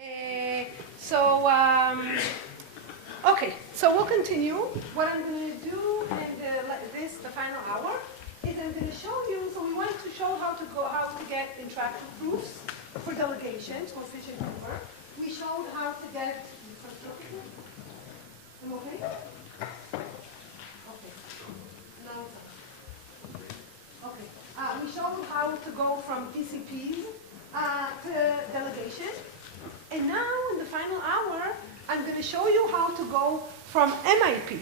Okay, so we'll continue. What I'm going to do in the final hour is I'm going to show you. So we wanted to show how to get interactive proofs for delegations, coefficient number. We showed how to get. I'm okay. Okay. No. Okay. We showed how to go from PCPs to delegation. And now, in the final hour, I'm going to show you how to go from MIP,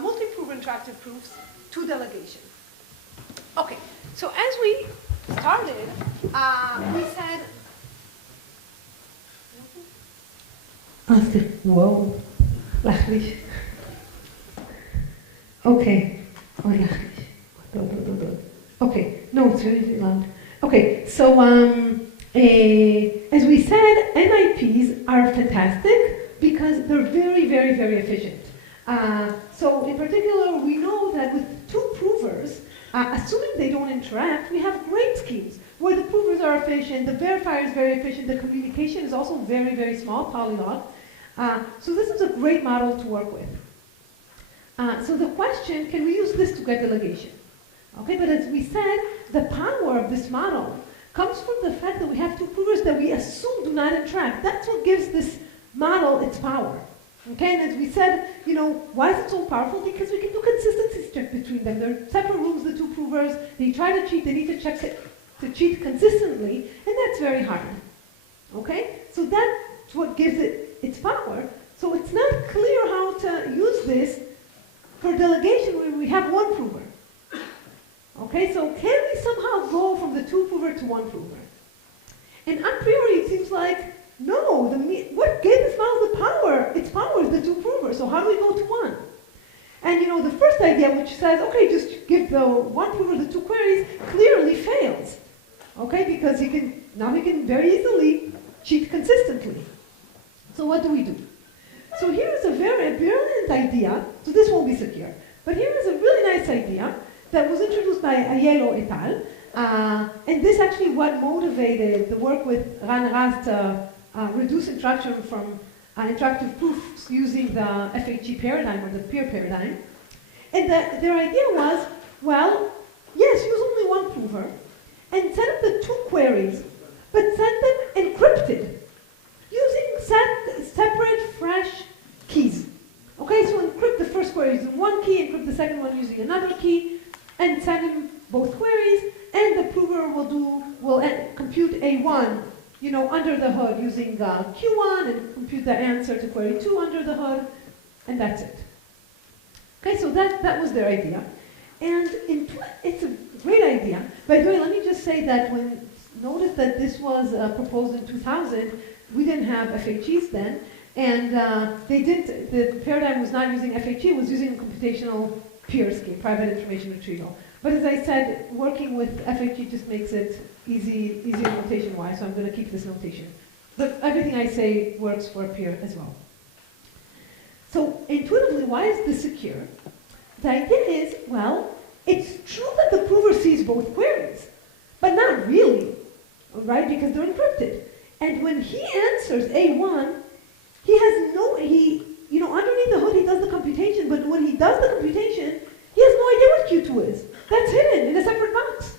multi-proof interactive proofs, to delegation. Okay, so as we started, we said... Whoa, lachlich. Okay, oh, lachlich. Okay, no, it's really loud. Okay, so as we said, MIPs are fantastic because they're very, very, very efficient. So in particular, we know that with two provers, assuming they don't interact, we have great schemes where the provers are efficient, the verifier is very efficient, the communication is also very, very small, polyglot. So this is a great model to work with. So the question, can we use this to get delegation? Okay, but as we said, the power of this model comes from the fact that we have two provers that we assume do not interact. That's what gives this model its power. Okay, and as we said, you know, why is it so powerful? Because we can do consistency check between them. They're separate rooms, the two provers. They try to cheat, they need to check it, to cheat consistently, and that's very hard. Okay, so that's what gives it its power. So it's not clear how to use this for delegation when we have one prover. Okay, so can we somehow go from the two prover to one prover? And a priori, it seems like, no, what gave this model the power? Its power is the two provers, so how do we go to one? And you know, the first idea, which says, okay, just give the one prover the two queries, clearly fails. Okay, because now he can very easily cheat consistently. So what do we do? So here is a very brilliant idea, so this won't be secure, but here is a really nice idea that was introduced by Yael et al. And this actually what motivated the work with Ran Raz to reduce interaction from interactive proofs using the FHE paradigm or the peer paradigm. And their idea was, well, yes, use only one prover and set up the two queries, but set them encrypted using separate fresh keys. Okay, so encrypt the first query using one key, encrypt the second one using another key, and send him both queries, and the prover will compute A1, you know, under the hood using Q1 and compute the answer to query 2 under the hood, and that's it. Okay, so that was their idea. And it's a great idea. By the way, let me just say that notice that this was proposed in 2000, we didn't have FHEs then, and the paradigm was not using FHE, it was using computational peer scheme, private information retrieval. But as I said, working with FHE just makes it easier notation-wise, so I'm going to keep this notation. But everything I say works for peer as well. So intuitively, why is this secure? The idea is, well, it's true that the prover sees both queries, but not really, right? Because they're encrypted. And when he answers A1, he has underneath the hood he does the computation, but when he does the computation, he has no idea what Q2 is. That's hidden in a separate box.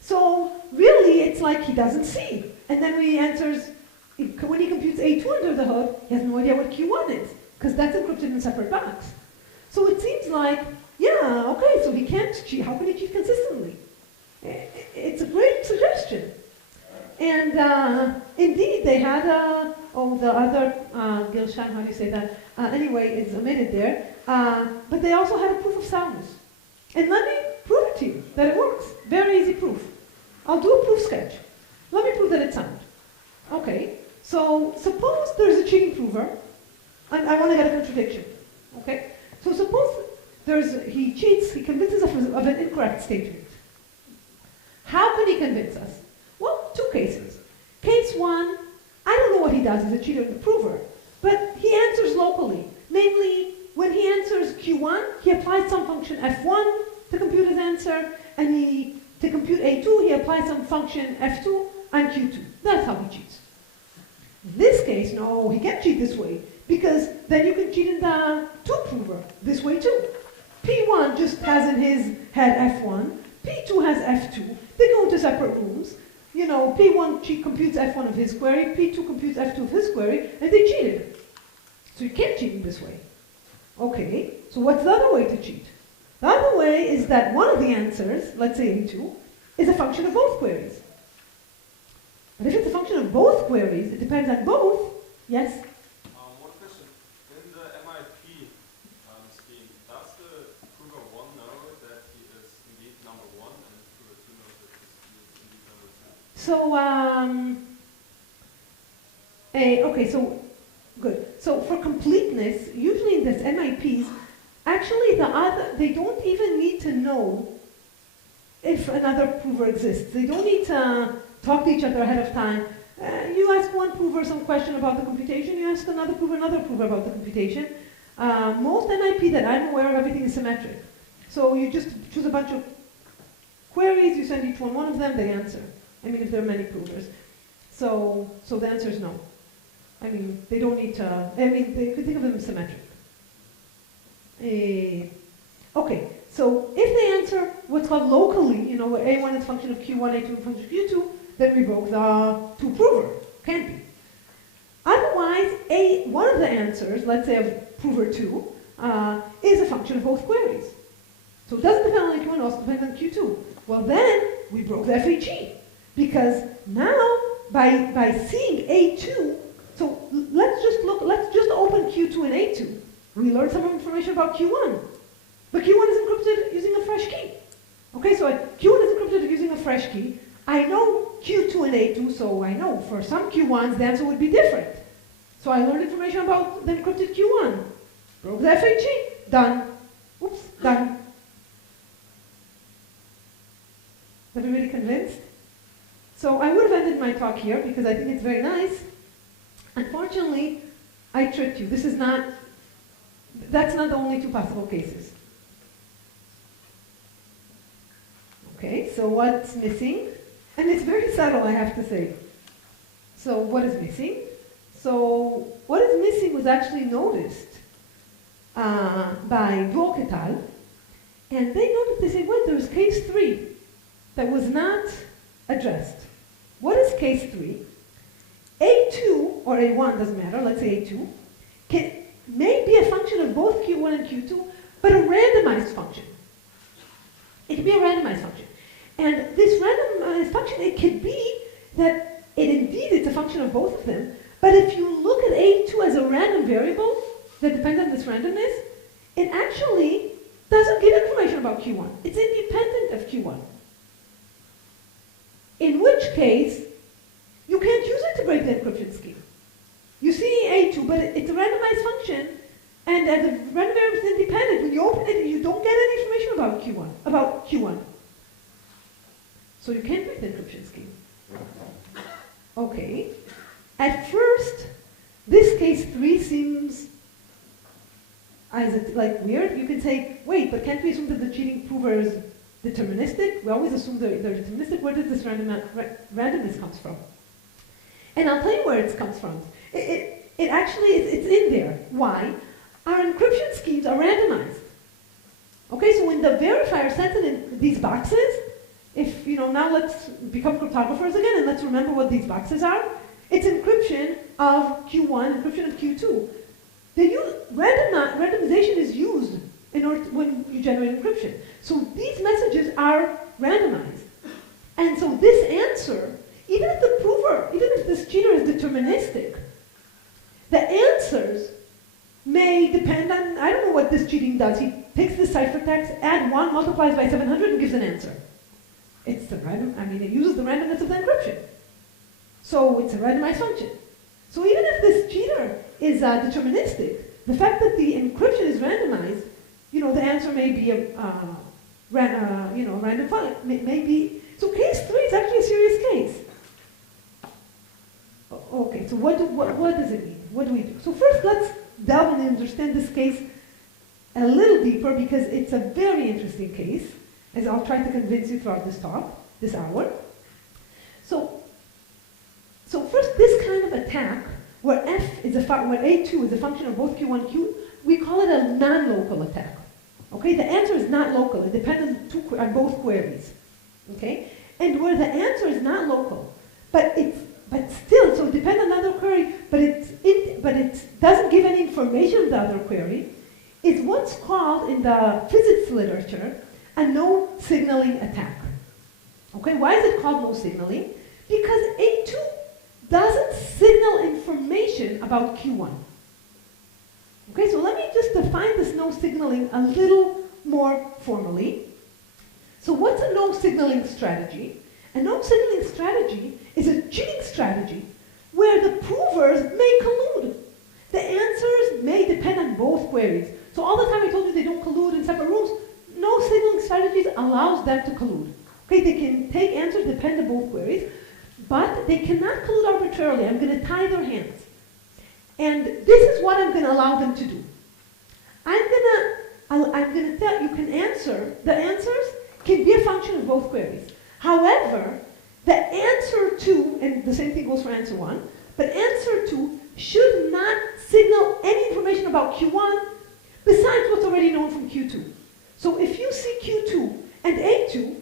So really, it's like he doesn't see. And then when he computes A2 under the hood, he has no idea what Q1 is, because that's encrypted in a separate box. So it seems like, yeah, okay, so he can't cheat. How can he cheat consistently? It's a great suggestion. And indeed, they had the other Gilshan, how do you say that? Anyway, it's omitted there. But they also had a proof of soundness. And let me prove it to you, that it works. Very easy proof. I'll do a proof sketch. Let me prove that it's sound. Okay, so suppose there's a cheating prover, and I want to get a contradiction. Okay, so suppose he cheats, he convinces us of an incorrect statement. How can he convince us? Well, two cases. Case one, I don't know what he does as a cheater and a prover, but he answers locally. Namely, when he answers Q1, he applies some function F1 to compute his answer, and to compute A2, he applies some function F2 on Q2. That's how he cheats. In this case, no, he can't cheat this way, because then you can cheat in the two-prover this way too. P1 just has in his head F1, P2 has F2, they go into separate rooms. You know, P1 computes F1 of his query, P2 computes F2 of his query, and they cheated. So you can't cheat in this way. Okay, so what's the other way to cheat? The other way is that one of the answers, let's say A2, is a function of both queries. But if it's a function of both queries, it depends on both. Yes? One question. In the MIP scheme, does the prover 1 know that he is indeed number 1 and prover 2 knows that he is indeed number 2? So, okay, so, good. So for completeness, usually in this MIPs, actually they don't even need to know if another prover exists. They don't need to talk to each other ahead of time. You ask one prover some question about the computation, you ask another prover about the computation. Most MIP that I'm aware of, everything is symmetric. So you just choose a bunch of queries, you send each one of them, they answer. I mean, if there are many provers. So the answer is no. I mean, they don't need to, I mean, they could think of them as symmetric. Okay, so if they answer what's called locally, you know, where A1 is a function of Q1, A2 is a function of Q2, then we broke the two-prover. Can't be. Otherwise, one of the answers, let's say of prover 2, is a function of both queries. So it doesn't depend on Q1, it also depends on Q2. Well then, we broke the FAG. Because now, by seeing A2, so let's just open Q2 and A2. We learned some information about Q1. But Q1 is encrypted using a fresh key. Okay, so Q1 is encrypted using a fresh key. I know Q2 and A2, so I know for some Q1s the answer would be different. So I learned information about the encrypted Q1. Broke the FAG. Done. Oops, done. Everybody convinced? So I would have ended my talk here because I think it's very nice. Unfortunately, I tricked you. That's not the only two possible cases. Okay, so what's missing? And it's very subtle, I have to say. So what is missing? So what is missing was actually noticed by Dweck et al. And they noticed, they said, wait, there was case 3 that was not addressed. What is case 3? A2, or A1, doesn't matter, let's say A2, may be a function of both Q1 and Q2, but a randomized function. It can be a randomized function. And this randomized function, it could be that it's a function of both of them, but if you look at A2 as a random variable that depends on this randomness, it actually doesn't give information about Q1. It's independent of Q1. In which case, you can't use it to break the encryption scheme. You see A2, but it's a randomized function, and as a random variable is independent, when you open it, you don't get any information about Q1. So you can't break the encryption scheme. Okay. At first, this case 3 seems like weird. You can say, wait, but can't we assume that the cheating prover is deterministic? We always assume they're deterministic. Where does this randomness comes from? And I'll tell you where it comes from. It actually it's in there. Why? Our encryption schemes are randomized. Okay, so when the verifier sends it in these boxes, if, now let's become cryptographers again and let's remember what these boxes are. It's encryption of Q1, encryption of Q2. Randomization is used in order when you generate encryption. So these messages are randomized. And so this answer, even if this cheater is deterministic, the answers may depend on, I don't know what this cheating does. He takes the ciphertext, add 1, multiplies by 700, and gives an answer. It uses the randomness of the encryption. So it's a randomized function. So even if this cheater is deterministic, the fact that the encryption is randomized, the answer may be a random function. Maybe. So case 3 is actually a serious case. Okay, so what does it mean? What do we do? So first, let's delve and understand this case a little deeper because it's a very interesting case, as I'll try to convince you throughout this talk, this hour. So first, this kind of attack where where A2 is a function of both Q1 and Q, we call it a non-local attack. Okay, the answer is not local. It depends on both queries. Okay, and where the answer is not local, but still, so it depends on another query, but it doesn't give any information of the other query, is what's called in the physics literature a no signaling attack. Okay, why is it called no signaling? Because A2 doesn't signal information about Q1. Okay, so let me just define this no signaling a little more formally. So what's a no signaling strategy? A no signaling strategy is a cheating strategy where the provers may collude. The answers may depend on both queries. So all the time I told you they don't collude in separate rooms, no signaling strategies allows them to collude. Okay, they can take answers depend on both queries, but they cannot collude arbitrarily. I'm going to tie their hands. And this is what I'm going to allow them to do. I'm going to tell you can answer, the answers can be a function of both queries. However, the answer 2, and the same thing goes for answer 1, but answer 2 should not signal any information about Q1 besides what's already known from Q2. So if you see Q2 and A2,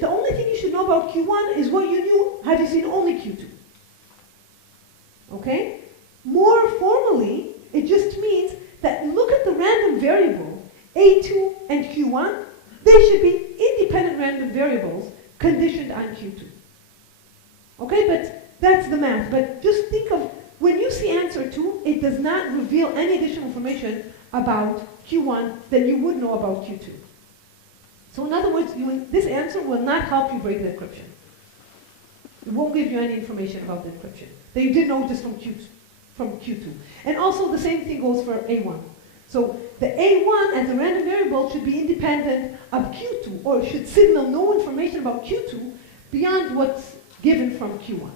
the only thing you should know about Q1 is what you knew had you seen only Q2. Okay? More formally, it just means that look at the random variable, A2 and Q1, they should be independent random variables conditioned on Q2. Okay, but that's the math. But just think of, when you see answer 2, it does not reveal any additional information about Q1 that you would know about Q2. So in other words, this answer will not help you break the encryption. It won't give you any information about the encryption that you did know just from Q2. And also the same thing goes for A1. So the A1 as a random variable should be independent of Q2, or should signal no information about Q2 beyond what's given from Q1.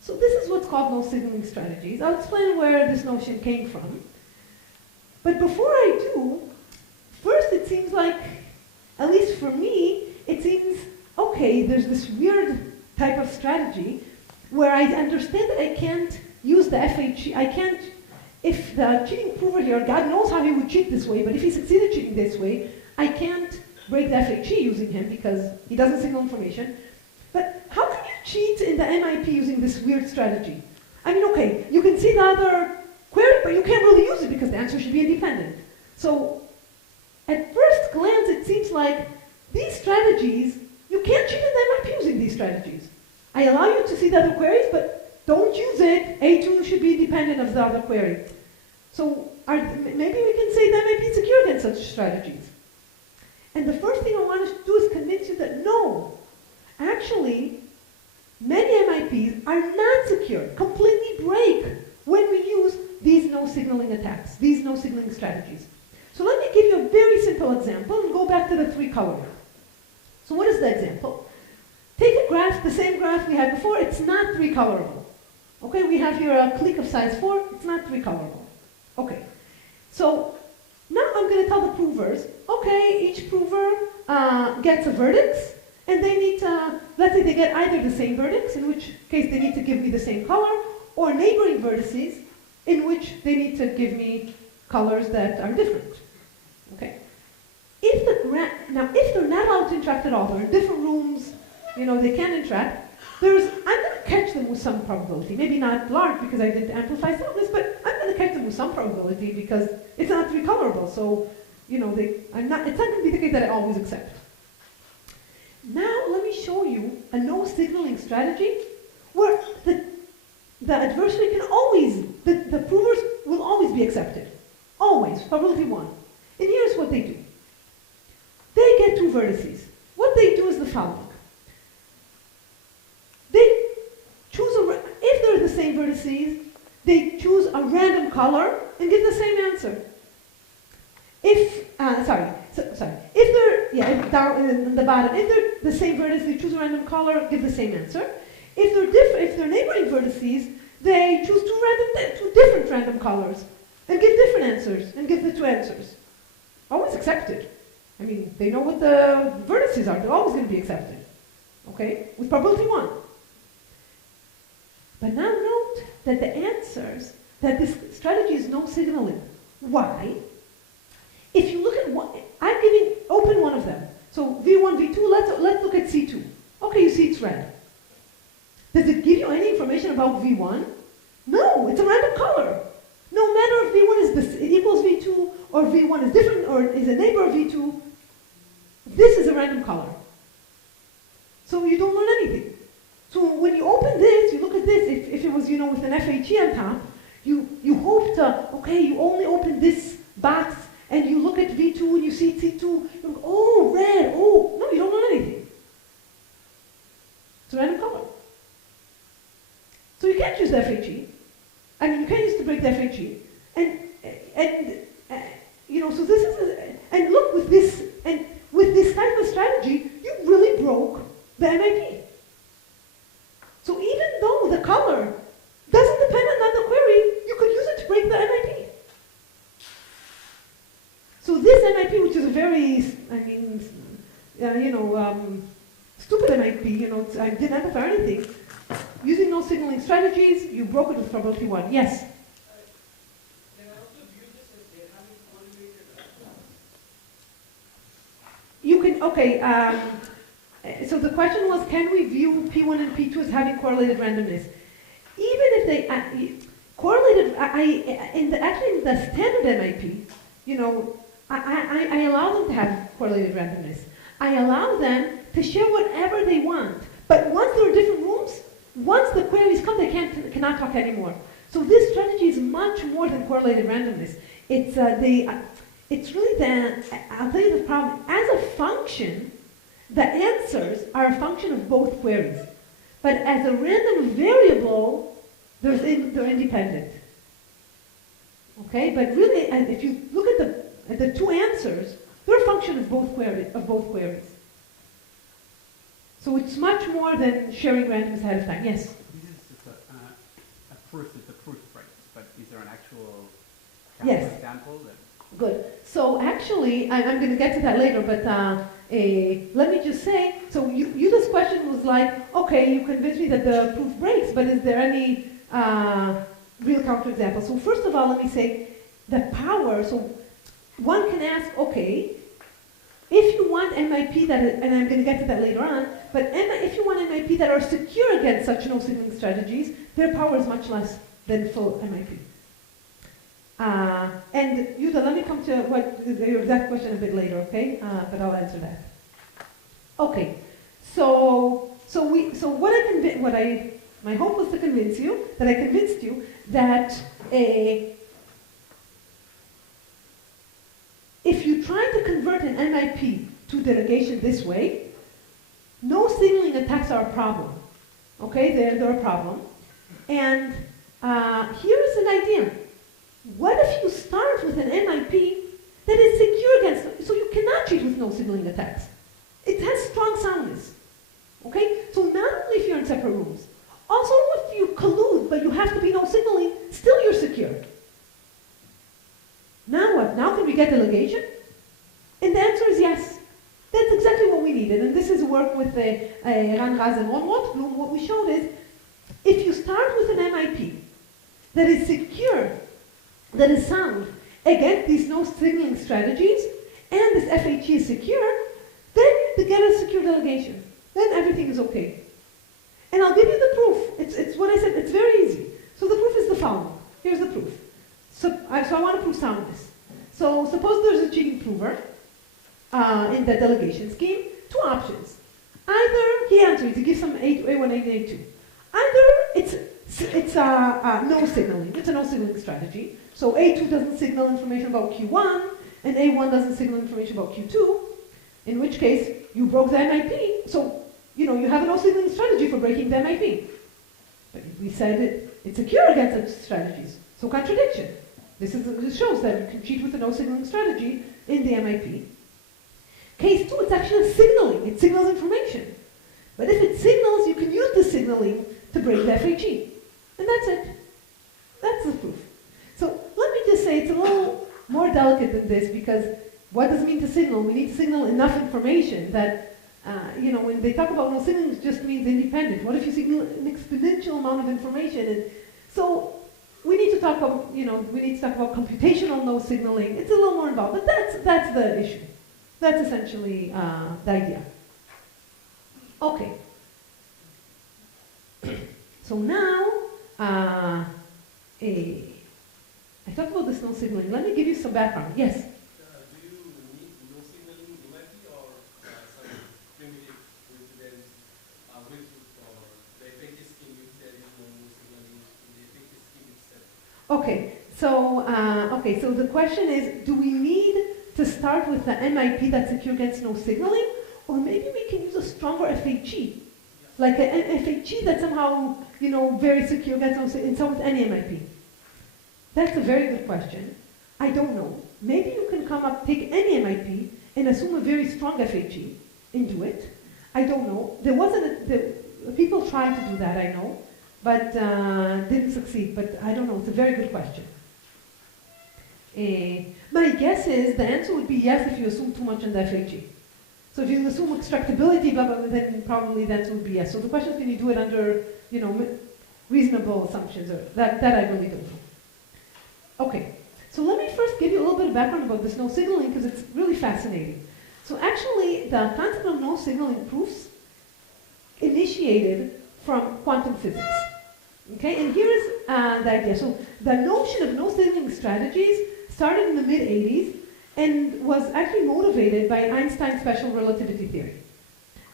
So this is what's called no signaling strategies. I'll explain where this notion came from. But before I do, first it seems like, at least for me, it seems, okay, there's this weird type of strategy where I understand that I can't use the FHE, I can't, if the cheating prover here, God knows how he would cheat this way, but if he succeeded cheating this way, I can't break the FHE using him because he doesn't signal information. But how can you cheat in the MIP using this weird strategy? I mean, okay, you can see the other query, but you can't really use it because the answer should be independent. So, at first glance, it seems like these strategies, you can't cheat in the MIP using these strategies. I allow you to see the other queries, but don't use it. A2 should be independent of the other query. So maybe we can say that MIP is secure against such strategies. And the first thing I want to do is convince you that no, actually, many MIPs are not secure, completely break when we use these no signaling attacks, these no signaling strategies. So let me give you a very simple example and go back to the 3-color. So what is the example? Take a graph, the same graph we had before, it's not 3-colorable. Okay, we have here a clique of size 4, it's not 3-colorable. Okay, so now I'm going to tell the provers, okay, each prover gets a vertex, and they need to, let's say they get either the same vertex, in which case they need to give me the same color, or neighboring vertices, in which they need to give me colors that are different. Okay. Now, if they're not allowed to interact at all, they're in different rooms, they can't interact, I'm going to catch them with some probability. Maybe not large because I didn't amplify some of this, but I'm going to catch them with some probability because it's not 3-colorable. So, it's not going to be the case that I always accept. Now, let me show you a no signaling strategy where the adversary can always, the provers will always be accepted. Always, probability 1. And here's what they do. They get 2 vertices. What they do is the following. They choose if they're the same vertices, they choose a random color and give the same answer. If they're down in the bottom, if they're the same vertices, they choose a random color, give the same answer. If they're different, if they're neighboring vertices, they choose 2 different random colors and give different answers and give the 2 answers. Always accepted. I mean, they know what the vertices are. They're always going to be accepted. Okay? With probability 1. But now note that the answers, that this strategy is no signaling. Why? If you look at one, I'm giving, open one of them. So V1, V2, let's look at C2. Okay, you see it's red. Does it give you any information about V1? No, it's a random color. No matter if V1 is equals V2, or V1 is different, or is a neighbor of V2, this is a random color. So you don't learn anything. So when you open this, you look at this, if it was, with an FHE on top, you hope to, okay, you only open this box, and you look at V2 and you see C2, you go, oh, red, oh, no, you don't learn anything. It's a random color. So you can't use the FHE. I mean, you can't use to break the FHE. So this is, and look, with this type of strategy, you really broke the MIP. So even though the color doesn't depend on the query, you could use it to break the MIP. So this MIP, which is a very, stupid MIP, I didn't identify anything. Using no signaling strategies, you broke it with probability 1. Yes? Can I also view this as they having correlated randomness? You can, okay, so the question was, can we view P1 and P2 as having correlated randomness? Even if they correlated, in the standard MIP, I allow them to have correlated randomness. I allow them to share whatever they want. But once there are different rooms, once the queries come, they cannot talk anymore. So this strategy is much more than correlated randomness. It's really I'll tell you the problem. As a function, the answers are a function of both queries. But as a random variable, they're independent. Okay, but really, if you look at the two answers, they're a function of both queries. So it's much more than sharing randomness ahead of time. Yes? This is just a proof that the proof breaks, but is there an actual example? Good. So actually, I'm going to get to that later, but let me just say, so this question was like, okay, you convinced me that the proof breaks, but is there any real counterexample? So first of all, let me say the power. So one can ask, okay, if you want MIP that, and I'm going to get to that later on, but if you want MIP that are secure against such no signaling strategies, their power is much less than full MIP. And Yuda, let me come to your exact question a bit later, okay? But I'll answer that. Okay, so my hope was to convince you that I convinced you that if you try to convert an MIP to delegation this way, no signaling attacks are a problem. Okay, they're a problem. And here is an idea. What if you start with an MIP that is secure against, so you cannot cheat with no signaling attacks. It has strong soundness. Okay, so not only if you're in separate rooms, also if you collude, but you have to be no signaling, still you're secure. Now what? Now can we get delegation? And the answer is yes. That's exactly what we needed. And this is work with Ran Raz and Ron Rothblum. What we showed is, if you start with an MIP that is secure, that is sound against these no signaling strategies, and this FHE is secure, then you get a secure delegation. Then everything is okay. And I'll give you the proof. It's what I said. It's very easy. So the proof is the following. Here's the proof. So I want to prove soundness. So suppose there's a cheating prover in the delegation scheme. Two options. Either he answers, he gives some A1, A1, A2. Either it's no signaling. It's a no signaling strategy. So A2 doesn't signal information about Q1, and A1 doesn't signal information about Q2. In which case, you broke the MIP. So, you have a no signaling strategy for breaking the MIP. But we said it's secure against such strategies. So contradiction. This shows that you can cheat with a no signaling strategy in the MIP. Case 2, it's actually signaling. It signals information. But if it signals, you can use the signaling to break the FHE. And that's it. That's the proof. So let me just say it's a little more delicate than this, because what does it mean to signal? We need to signal enough information that, when they talk about no signaling, it just means independent. What if you signal an exponential amount of information? And So we need to talk about, computational no signaling. It's a little more involved, but that's the issue. That's essentially the idea. Okay. So now, I talked about this no signaling. Let me give you some background. Yes? Do you need no signaling MIP or some primitive coincidence with or the effective scheme if there is no signaling in the effective scheme itself? Okay, so the question is, do we need to start with the MIP that's secure against no signaling, or maybe we can use a stronger FHE, like an FHE that's somehow, very secure against no signaling, so with any MIP? That's a very good question. I don't know. Maybe you can take any MIP and assume a very strong FHE and do it. I don't know. People tried to do that, I know, but didn't succeed. But I don't know. It's a very good question. My guess is the answer would be yes if you assume too much on the FHE. So if you assume extractability, blah, blah, blah, then probably the answer would be yes. So the question is, can you do it under, reasonable assumptions? Or that I really don't know. Okay, so let me first give you a little bit of background about this no signaling because it's really fascinating. So actually, the concept of no signaling proofs initiated from quantum physics. Okay, and here is the idea. So the notion of no signaling strategies started in the mid-'80s and was actually motivated by Einstein's special relativity theory.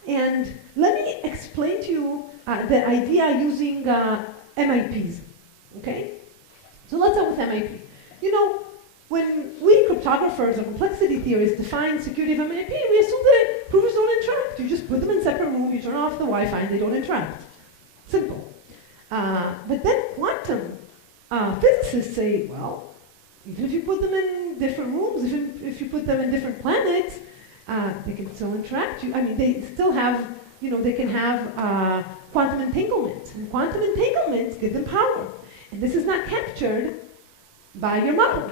And let me explain to you the idea using MIPs. Okay? So let's start with MIP. When we cryptographers or complexity theorists define security of MIP, we assume that proofers don't interact. You just put them in separate rooms, you turn off the Wi-Fi, and they don't interact. Simple. But then quantum physicists say, well, even if you put them in different rooms, if you put them in different planets, they can still interact. They still have, they can have quantum entanglements. And quantum entanglements give them power. And this is not captured by your model.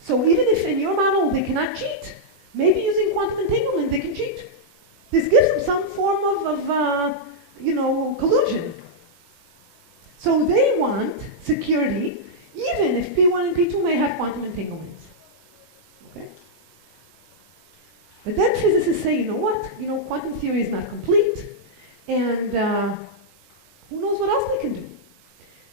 So even if in your model they cannot cheat, maybe using quantum entanglement they can cheat. This gives them some form of collusion. So they want security, even if P1 and P2 may have quantum entanglements. Okay? But then physicists say, you know what? Quantum theory is not complete, and who knows what else they can do.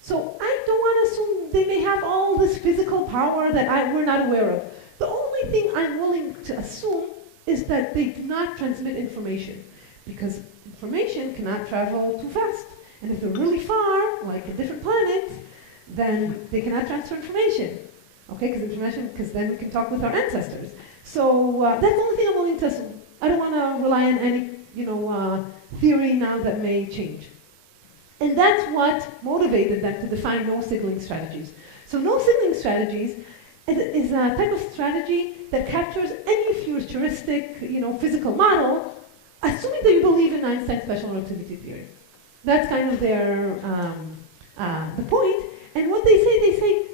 So I don't want to assume they may have all this physical power that we're not aware of. The only thing I'm willing to assume is that they do not transmit information, because information cannot travel too fast. And if they're really far, like at different planets, then they cannot transfer information. Okay, because then we can talk with our ancestors. So that's the only thing I'm willing to assume. I don't want to rely on any, theory now that may change. And that's what motivated them to define no signaling strategies. So no signaling strategies is a type of strategy that captures any futuristic, physical model, assuming that you believe in Einstein's special relativity theory. That's kind of their the point. And what they say,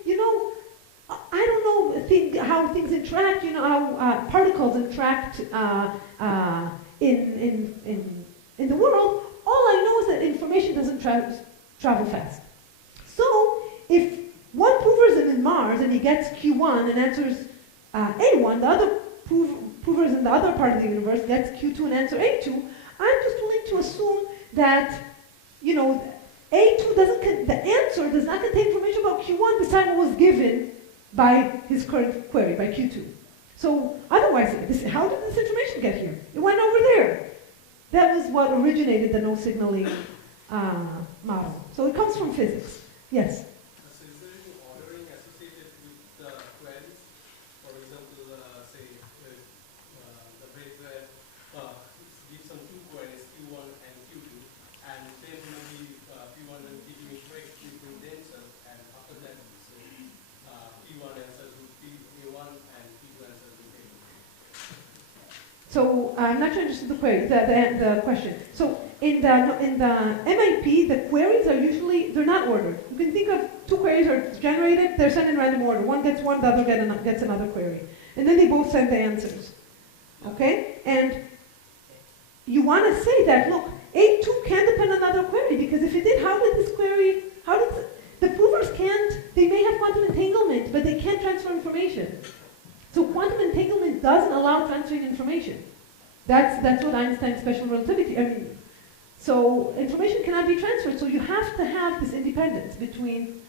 I don't know how things interact, how particles interact in the world. All I know is that information doesn't travel fast. So if one prover is in Mars and he gets Q1 and answers A1, the other provers in the other part of the universe gets Q2 and answer A2, I'm just willing to assume that, A2 the answer does not contain information about Q1 this time it was given by his current query, by Q2. So otherwise, how did this information get here? It went over there. That was what originated the no signaling model. So it comes from physics. Yes? So is there any ordering associated with the queries? For example, say the breakware gives some two queries, Q1 and Q2, and then maybe P1 and P2 interact between themselves, and after that, say P1 answers with P1 and P2 answers with A2. So I'm not sure I understood the query, the question. So in the MIP, the queries are usually, they're not ordered. You can think of two queries are generated, they're sent in random order. One gets one, the other gets another query. And then they both send the answers. Okay? And you want to say that, look, A2 can depend on another query, because if it did, how did the provers can't, they may have quantum entanglement, but they can't transfer information. So quantum entanglement doesn't allow transferring information. That's what Einstein's special relativity, so information cannot be transferred, so you have to have this independence between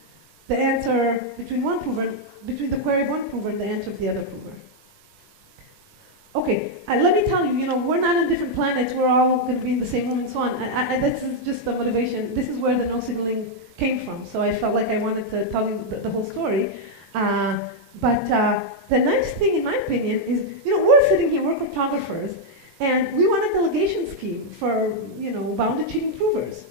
the answer, between one prover, between the query of one prover and the answer of the other prover. Okay, let me tell you, we're not on different planets, we're all going to be in the same room and so on. This is just the motivation, this is where the no signaling came from, so I felt like I wanted to tell you the whole story. But the nice thing, in my opinion, is, we're sitting here, we're cryptographers, and we want a delegation scheme for, bounded cheating provers.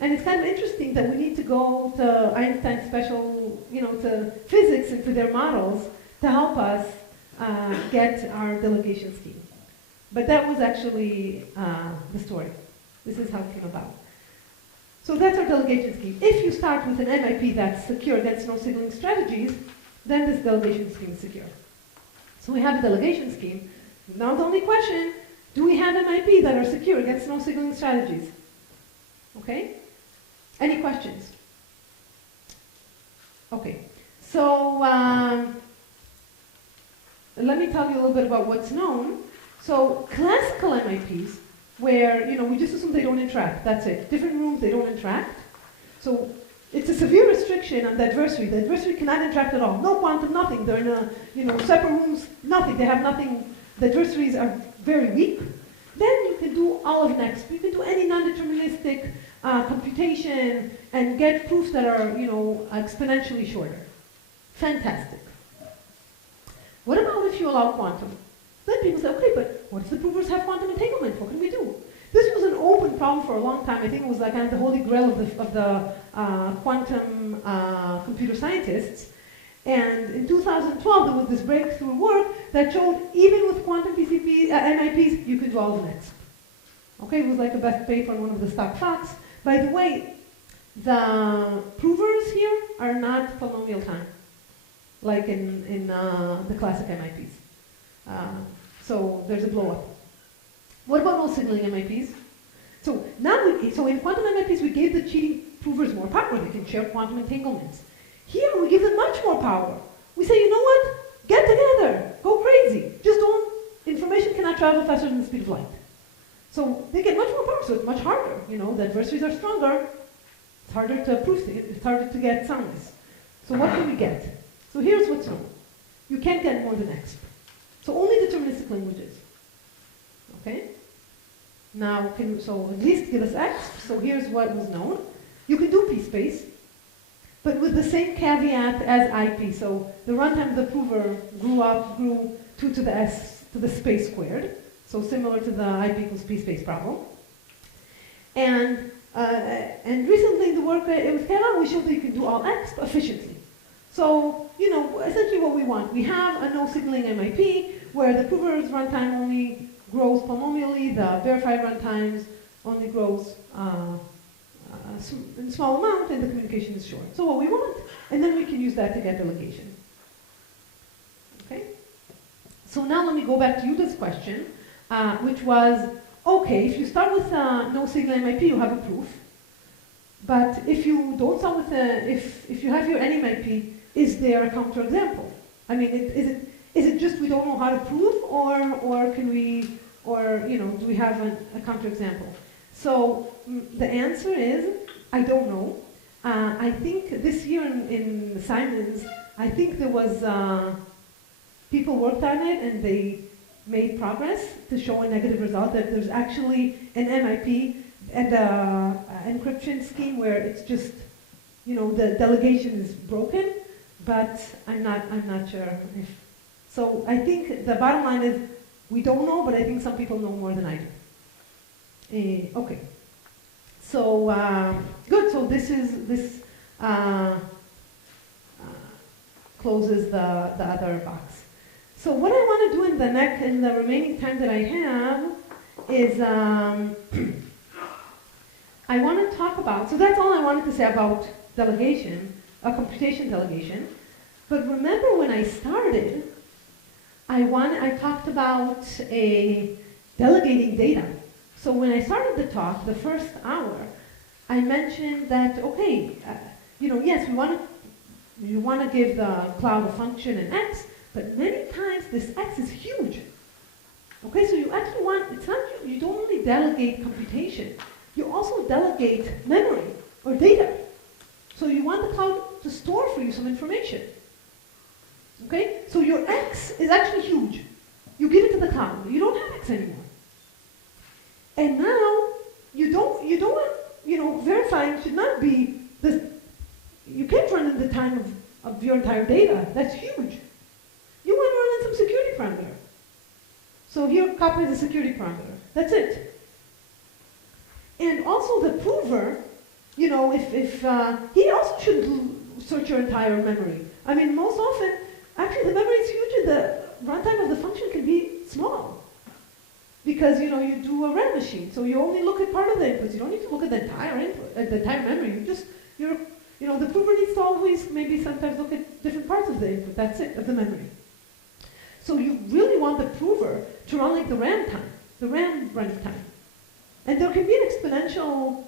And it's kind of interesting that we need to go to Einstein's special, to physics and to their models to help us get our delegation scheme. But that was actually the story. This is how it came about. So that's our delegation scheme. If you start with an MIP that's secure against no signaling strategies, then this delegation scheme is secure. So we have a delegation scheme. Now the only question, do we have MIP that are secure against no signaling strategies? Okay? Any questions? Okay. So let me tell you a little bit about what's known. So classical MIPs, where we just assume they don't interact. That's it. Different rooms, they don't interact. So it's a severe restriction on the adversary. The adversary cannot interact at all. No quantum, nothing. They're in a separate rooms, nothing. They have nothing. The adversaries are very weak. Then you can do all of next. You can do any non-deterministic computation and get proofs that are exponentially shorter. Fantastic. What about if you allow quantum? Then people say, okay, but what if the provers have quantum entanglement? What can we do? This was an open problem for a long time. I think it was like kind of the holy grail of the quantum computer scientists. And in 2012, there was this breakthrough work that showed even with quantum MIPs, you could do all the next. Okay, it was like the best paper on one of the stock Fox. By the way, the provers here are not polynomial time, like in the classic MIPs. So there's a blow up. What about no signaling MIPs? So now, so in quantum MIPs, we gave the cheating provers more power. They can share quantum entanglements. Here, we give them much more power. We say, you know what? Get together. Go crazy. Just don't, information cannot travel faster than the speed of light. So they get much more power, so it's much harder. The adversaries are stronger. It's harder to prove things. It's harder to get soundness. So what can we get? So here's what's known. You can't get more than X. So only deterministic languages. Okay? Now, so at least give us X. So here's what was known. You can do p-space, but with the same caveat as IP. So the runtime of the prover grew 2 to the s to the space squared. So similar to the IP equals p-space problem. And recently in the work it was carried out, we showed that you can do all X efficiently. So, essentially what we want. We have a no signaling MIP where the prover's runtime only grows polynomially, the verified runtimes only grows in a small amount, and the communication is short. So what we want, and then we can use that to get delegation. Okay? So now let me go back to Yuda's question, which was, okay, if you start with no signal MIP, you have a proof. But if you don't start with if you have your NMIP, is there a counterexample? I mean, is it just we don't know how to prove, or can we, do we have a counterexample? So the answer is, I don't know. I think this year in Simons, I think there was, people worked on it and they made progress to show a negative result, that there's actually an MIP and an encryption scheme where it's just, the delegation is broken, but I'm not sure if. So I think the bottom line is, we don't know, but I think some people know more than I do. Okay. So good. So this closes the other box. So what I want to do in the remaining time that I have is I want to talk about. So that's all I wanted to say about delegation, computation delegation. But remember when I started, I talked about delegating data. So when I started the talk, the first hour, I mentioned that, okay, yes, we want to you want to give the cloud a function in X, but many times this X is huge. Okay, so you actually want, it's not, you don't only delegate computation, you also delegate memory or data. So you want the cloud to store for you some information. Okay, so your X is actually huge. You give it to the cloud, you don't have X anymore. And now, you don't want, verifying should not be this, you can't run in the time of your entire data, that's huge. You want to run in some security parameter. So here, copy the security parameter. That's it. And also the prover, if he also shouldn't search your entire memory. I mean, most often, actually the memory is huge and the runtime of the function can be small. Because, you do a RAM machine, so you only look at part of the inputs. You don't need to look at the entire input, the entire memory. The prover needs to always maybe sometimes look at different parts of the input. That's it, of the memory. So you really want the prover to run like the RAM time, the RAM running time. And there can be an exponential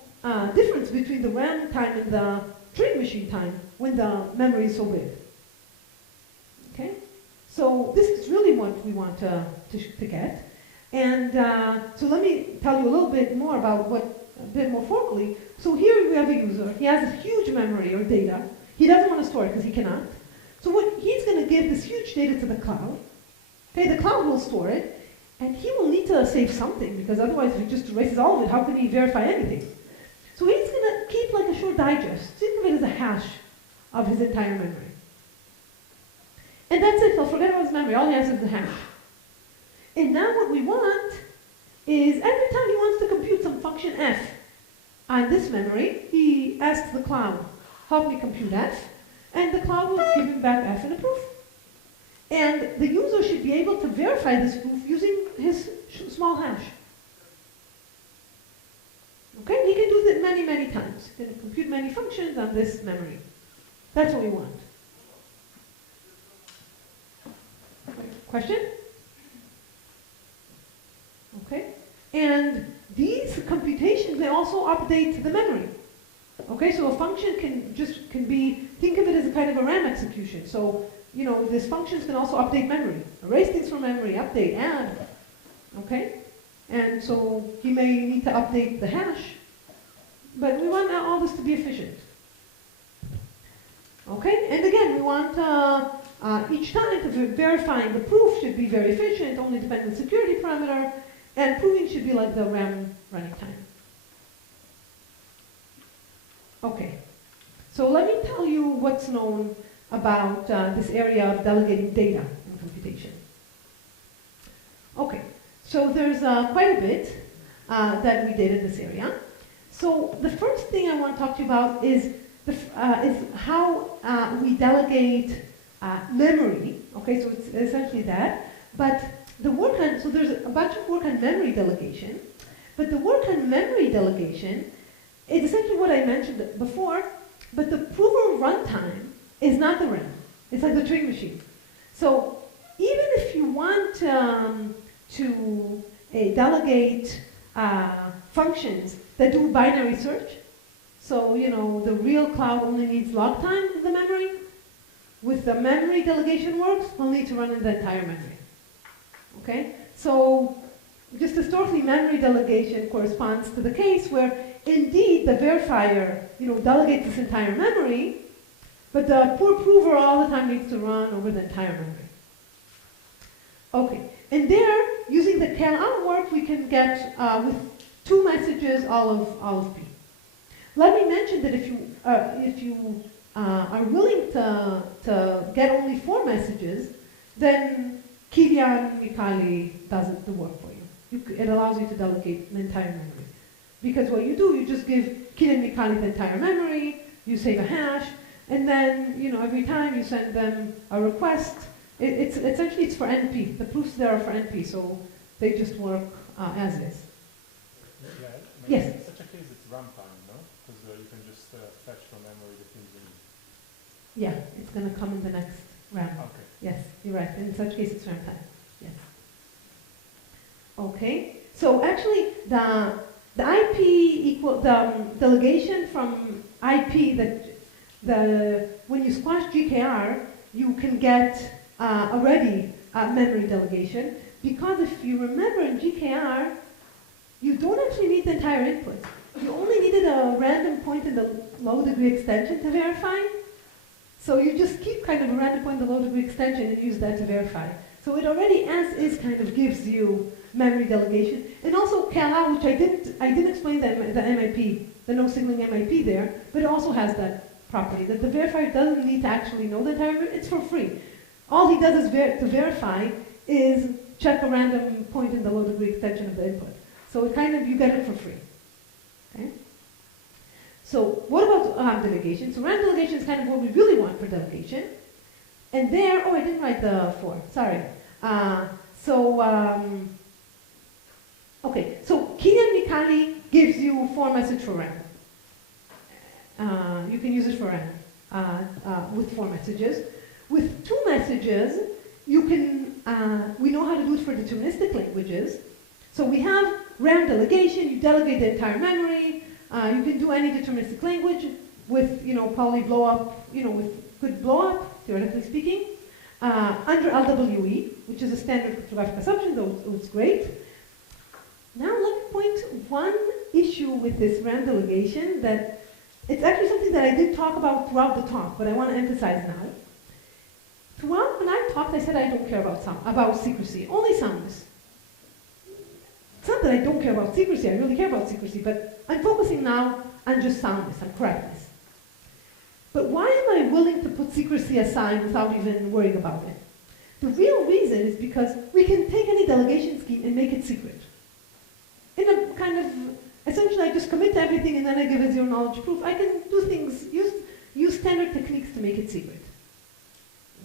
difference between the RAM time and the training machine time when the memory is so big. Okay? So this is really what we want to get. And so let me tell you a little bit more about a bit more formally. So here we have a user. He has a huge memory or data. He doesn't want to store it because he cannot. So what he's going to give this huge data to the cloud. Okay, the cloud will store it, and he will need to save something because otherwise if he just erases all of it, how can he verify anything? So he's going to keep like a short digest. Think of it as a hash of his entire memory. And that's it. He'll forget about his memory. All he has is the hash. And now what we want is every time he wants to compute some function f on this memory, he asks the cloud, help me compute f, and the cloud will give him back f in a proof. And the user should be able to verify this proof using his small hash. Okay, he can do that many, many times. He can compute many functions on this memory. That's what we want. Question? Okay, and these computations, they also update the memory. Okay, so a function can be, think of it as a kind of a RAM execution. So, these functions can also update memory. Erase things from memory, update, add. Okay? And so he may need to update the hash, but we want all this to be efficient. Okay? And again, we want each time verifying the proof should be very efficient, only depend on the security parameter, and proving should be like the RAM running time. Okay. So let me tell you what's known about this area of delegating data in computation. Okay, so there's quite a bit that we did in this area. So the first thing I want to talk to you about is how we delegate memory. Okay, so it's essentially that. But so there's a bunch of work on memory delegation. But the work on memory delegation is essentially what I mentioned before, but the prover runtime is not the RAM. It's like the Turing machine. So even if you want to delegate functions that do binary search, so the real cloud only needs log time in the memory, with the memory delegation works, we'll need to run in the entire memory. Okay? So just historically, memory delegation corresponds to the case where indeed the verifier delegates this entire memory, but the poor prover all the time needs to run over the entire memory. Okay, and there, using the Kalai work, we can get with 2 messages all of P. Let me mention that if you are willing to get only 4 messages, then Kilian Mikali does the work for you. It allows you to delegate the entire memory. Because what you do, you just give Kilian Mikali the entire memory, you save a hash, and then, every time you send them a request, it's essentially for NP. The proofs there are for NP, so they just work as is. Yeah, yes? In such a case, it's runtime, no? Because you can just fetch from memory the things you need. Yeah, it's going to come in the next RAM. Okay. Yes, you're right. In such case, it's runtime. Yes. Okay. So actually, the delegation from IP when you squash GKR, you can get already memory delegation, because if you remember in GKR, you don't actually need the entire input. You only needed a random point in the low degree extension to verify. So you just keep kind of a random point in the low degree extension and use that to verify. So it already, as is, kind of gives you memory delegation. And also Kalai, which I didn't explain the MIP, the no signaling MIP there, but it also has that property, that the verifier doesn't need to actually know the entire memory, it's for free. All he does is to verify is check a random point in the low degree extension of the input. So it kind of, you get it for free. Okay? So what about delegation? So random delegation is kind of what we really want for delegation. And there, oh, I didn't write the for, sorry. Okay, so Kinyan Mikali gives you 4 message for RAM. You can use it for RAM with 4 messages. With 2 messages, you can, we know how to do it for deterministic languages. So we have RAM delegation, you delegate the entire memory, you can do any deterministic language with, probably blow up, with good blow up, theoretically speaking, under LWE, which is a standard cryptographic assumption, though it's great. Now let me point one issue with this RAM delegation that it's actually something that I did talk about throughout the talk, but I want to emphasize now. Throughout, when I talked, I said I don't care about secrecy, only soundness. It's not that I don't care about secrecy, I really care about secrecy, but I'm focusing now on just soundness, on correctness. But why am I willing to put secrecy aside without even worrying about it? The real reason is because we can take any delegation scheme and make it secret. In a kind of, essentially I just commit to everything and then I give a zero knowledge proof. I can do things, use standard techniques to make it secret.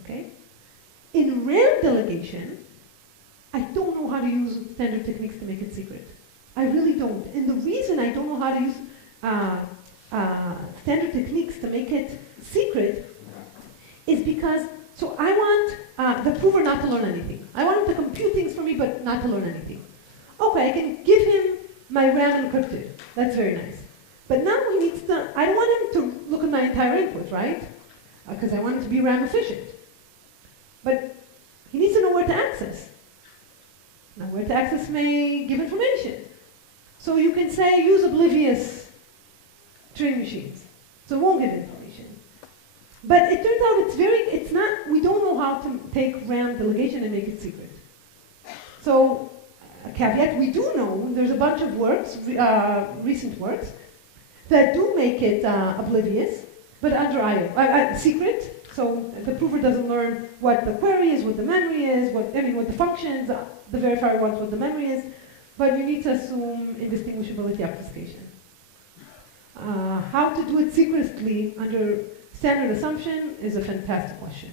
Okay? In RAM delegation, I don't know how to use standard techniques to make it secret. I really don't. And the reason I don't know how to use standard techniques to make it secret is because, so I want the prover not to learn anything. I want him to compute things for me, but not to learn anything. Okay, I can give him my RAM encrypted. That's very nice. But now he needs to, I don't want him to look at my entire input, right? Because I want him to be RAM efficient. But he needs to know where to access. Now, where to access may give information. So you can say, use oblivious Turing machines. So it won't give information. But it turns out we don't know how to take RAM delegation and make it secret. So, a caveat, we do know, there's a bunch of works, recent works, that do make it oblivious, but under IO, secret. So the prover doesn't learn what the query is, what the memory is, what the functions, the verifier wants what the memory is, but you need to assume indistinguishability obfuscation. How to do it secretly under standard assumption is a fantastic question.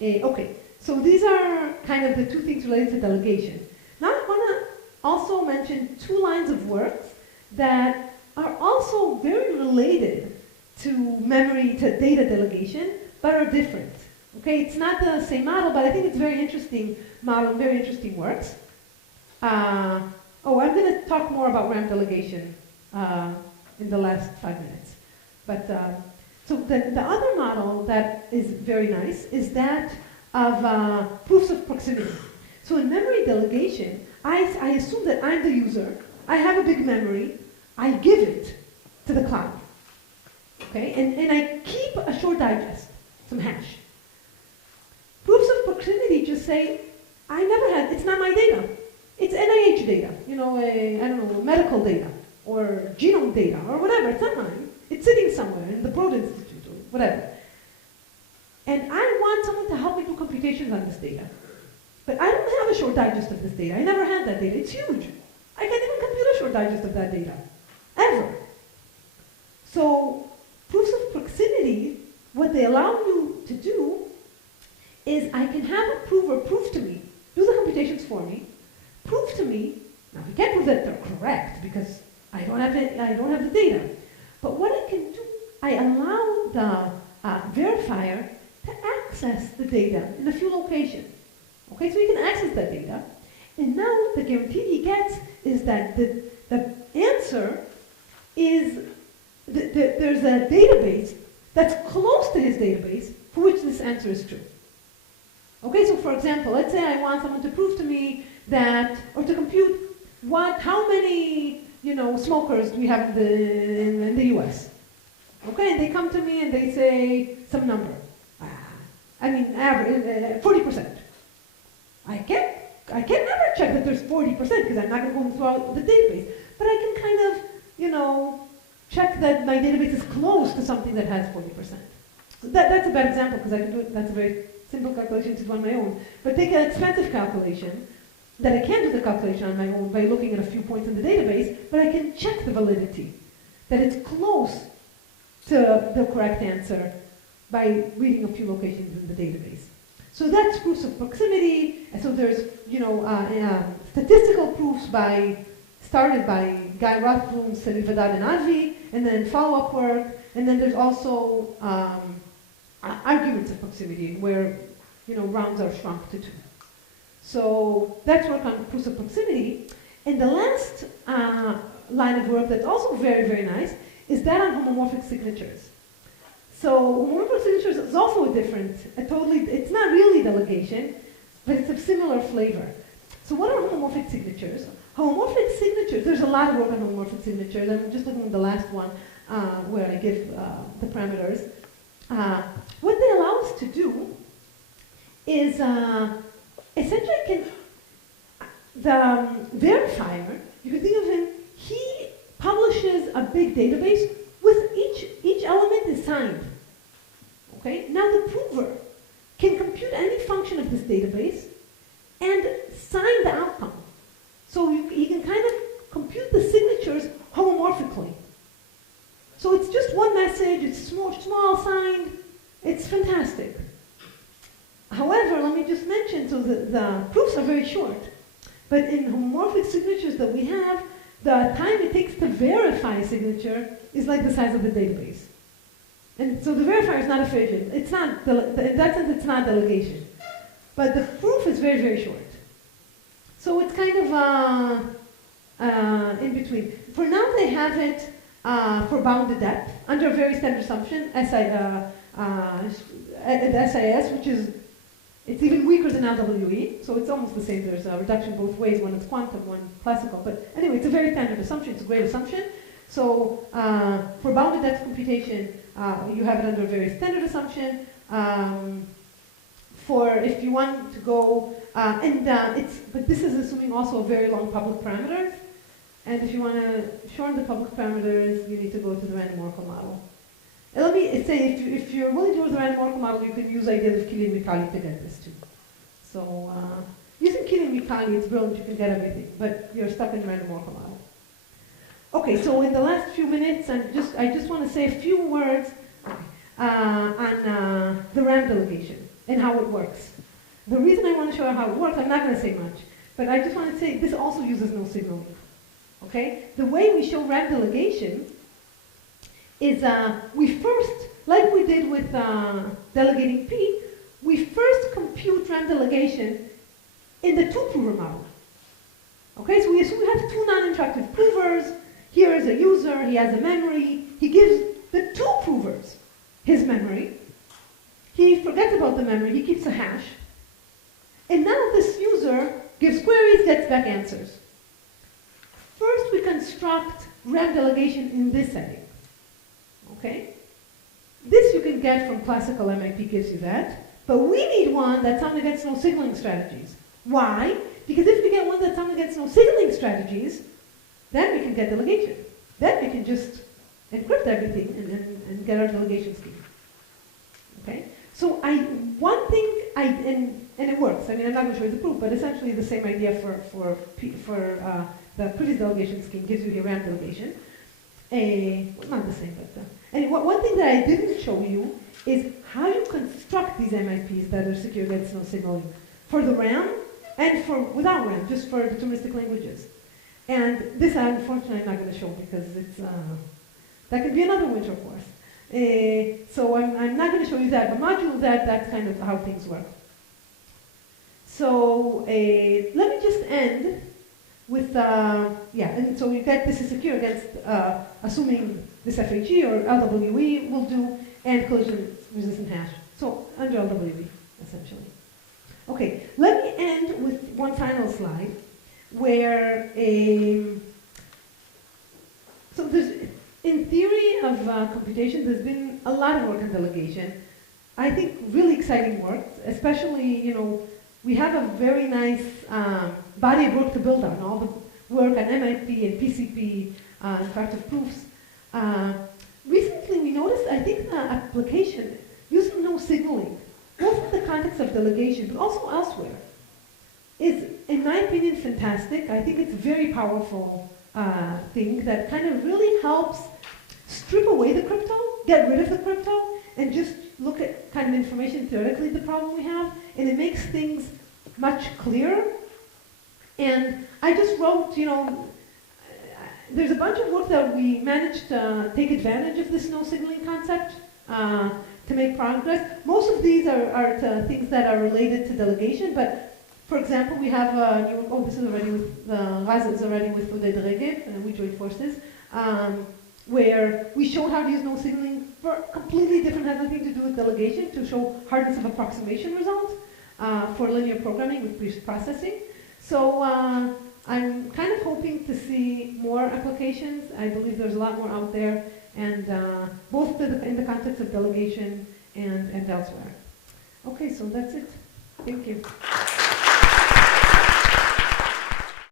Okay, so these are kind of the 2 things related to delegation. Now I want to also mention 2 lines of works that are also very related to memory, to data delegation, but are different. Okay, it's not the same model, but I think it's very interesting model, very interesting works. I'm going to talk more about RAM delegation in the last 5 minutes. But so the other model that is very nice is that of proofs of proximity. So in memory delegation, I assume that I'm the user, I have a big memory, I give it to the cloud. Okay, and I keep a short digest, some hash. Proofs of proximity just say, it's not my data. It's NIH data, I don't know, medical data, or genome data, or whatever, it's not mine. It's sitting somewhere in the Broad Institute, or whatever. And I want someone to help me do computations on this data. But I don't have a short digest of this data. I never had that data. It's huge. I can't even compute a short digest of that data, ever. So proofs of proximity, what they allow you to do is I can have a prover prove to me, do the computations for me, prove to me, now we can't prove that they're correct because I don't have the data. But what I can do, I allow the verifier to access the data in a few locations. Okay, so he can access that data. And now the guarantee he gets is that the answer is, there's a database that's close to his database for which this answer is true. Okay, so for example, let's say I want someone to prove to me that, or to compute how many, smokers do we have in the US? Okay, and they come to me and they say some number. Average, 40%. I can never check that there's 40% because I'm not going to go throughout the database. But I can kind of, check that my database is close to something that has 40%. So that's a bad example because I can do it, that's a very simple calculation to do on my own. But take an expensive calculation that I can't do the calculation on my own by looking at a few points in the database, but I can check the validity, that it's close to the correct answer by reading a few locations in the database. So that's proofs of proximity. And so there's, statistical proofs started by Guy Rothblum, Salil Vedad, and Avi, and then follow-up work. And then there's also arguments of proximity where, rounds are shrunk to 2. So that's work on proofs of proximity. And the last line of work that's also very, very nice is that on homomorphic signatures. So homomorphic signatures is also it's not really delegation, but it's a similar flavor. So what are homomorphic signatures? Homomorphic signatures, there's a lot of work on homomorphic signatures. I'm just looking at the last one where I give the parameters. What they allow us to do is essentially the verifier, you can think of him, he publishes a big database with each element is signed. Okay? Now the prover can compute any function of this database and sign the outcome. So he can kind of compute the signatures homomorphically. So it's just one message, it's small signed, it's fantastic. However, let me just mention, so the proofs are very short, but in homomorphic signatures that we have, the time it takes to verify a signature is like the size of the database. And so the verifier is not efficient. It's not, in that sense, it's not delegation. But the proof is very, very short. So it's kind of in between. For now, they have it for bounded depth under a very standard assumption, the SIS, which is, it's even weaker than LWE, so it's almost the same. There's a reduction both ways, one is quantum, one classical. But anyway, it's a very standard assumption. It's a great assumption. So for bounded depth computation, you have it under a very standard assumption. For if you want to go, but this is assuming also a very long public parameters. And if you want to shorten the public parameters, you need to go to the random oracle model. And let me say, if you're willing to use the random oracle model, you can use ideas of Kili and Mikali to get this too. So using Kili and Mikali, it's brilliant, you can get everything, but you're stuck in the random oracle model. Okay, so in the last few minutes, I just want to say a few words on the RAM delegation and how it works. The reason I want to show you how it works, I'm not going to say much, but I just want to say this also uses no signaling. Okay? The way we show RAM delegation is we first, like we did with delegating P, we first compute RAM delegation in the two-prover model. Okay, so we assume we have two non-interactive provers. Here is a user, he has a memory. He gives the two provers his memory. He forgets about the memory, he keeps a hash. And now this user gives queries, gets back answers. First we construct RAM delegation in this setting. Okay? This you can get from classical MIP gives you that. But we need one that's on against no signaling strategies. Why? Because if we get one that's on against no signaling strategies, then we can get delegation. Then we can just encrypt everything and get our delegation scheme. Okay? So one thing, and it works. I mean, I'm not going to show you the proof, but essentially the same idea for the previous delegation scheme gives you here RAM delegation. Well, not the same, but and one thing that I didn't show you is how you construct these MIPs that are secure against no signaling for the RAM and for without RAM, just for deterministic languages. And this, unfortunately, I'm not going to show because it's that could be another winter course. So I'm not going to show you that, but module that's kind of how things work. So let me just end with, and so you get this is secure against assuming this FHE or LWE will do, and collision-resistant hash. So under LWB, essentially. Okay, let me end with one final slide where so there's, in theory of computation, there's been a lot of work on delegation. I think really exciting work, especially, you know, we have a very nice body of work to build on, all the work on MIP and PCP and factive proofs. Recently we noticed, I think, the application using no signaling, both in the context of delegation, but also elsewhere, is, in my opinion, fantastic. I think it's a very powerful thing that kind of really helps strip away the crypto, get rid of the crypto, and just look at kind of information theoretically the problem we have, and it makes things much clearer. And I just wrote, you know, there's a bunch of work that we managed to take advantage of this no signaling concept to make progress. Most of these are to things that are related to delegation, but for example, we have a new, oh, this is already with, Raz is already with the Delegated, and we joined forces, where we showed how to use no signaling for completely different, has nothing to do with delegation, to show hardness of approximation results for linear programming with pre-processing. So I'm kind of hoping to see more applications. I believe there's a lot more out there, and both in the context of delegation and elsewhere. Okay, so that's it. Thank you.